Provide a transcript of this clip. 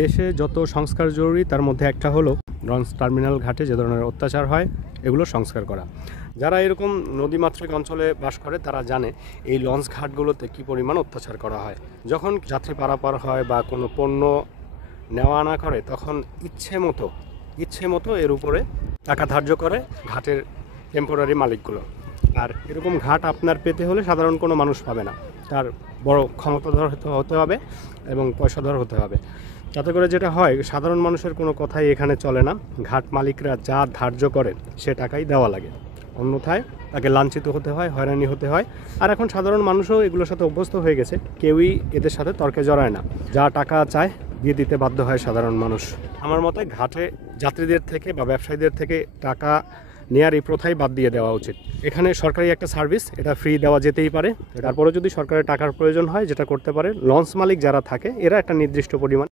দেশে যত সংস্কার জরুরি তার মধ্যে একটা হলো লঞ্চ টার্মিনাল ঘাটে যে ধরনের অত্যাচার হয় এগুলো সংস্কার করা। যারা এরকম নদীমাতৃক অঞ্চলে বাস করে তারা জানে এই লঞ্চ ঘাটগুলোতে কী পরিমাণ অত্যাচার করা হয়। যখন যাত্রী পারাপার হয় বা কোনো পণ্য নেওয়া আনা করে তখন ইচ্ছে মতো এর উপরে টাকা ধার্য করে ঘাটের টেম্পোরারি মালিকগুলো। আর এরকম ঘাট আপনার পেতে হলে সাধারণ কোনো মানুষ পাবে না, তার বড় ক্ষমতাধর হতে হবে এবং পয়সাধর হতে হবে। তাতে করে যেটা হয়, সাধারণ মানুষের কোনো কথাই এখানে চলে না। ঘাট মালিকরা যা ধার্য করে সে টাকাই দেওয়া লাগে, অন্যথায় তাকে লাঞ্ছিত হতে হয়, হয়রানি হতে হয়। আর এখন সাধারণ মানুষও এগুলোর সাথে অভ্যস্ত হয়ে গেছে, কেউই এদের সাথে তর্কে জড়ায় না। যা টাকা চায় দিয়ে দিতে বাধ্য হয় সাধারণ মানুষ। আমার মতে ঘাটে যাত্রীদের থেকে বা ব্যবসায়ীদের থেকে টাকা নেয়ার এই প্রথাই বাদ দিয়ে দেওয়া উচিত। এখানে সরকারি একটা সার্ভিস, এটা ফ্রি দেওয়া যেতেই পারে। তারপরে যদি সরকারের টাকার প্রয়োজন হয়, যেটা করতে পারে লঞ্চ মালিক যারা থাকে এরা একটা নির্দিষ্ট পরিমাণ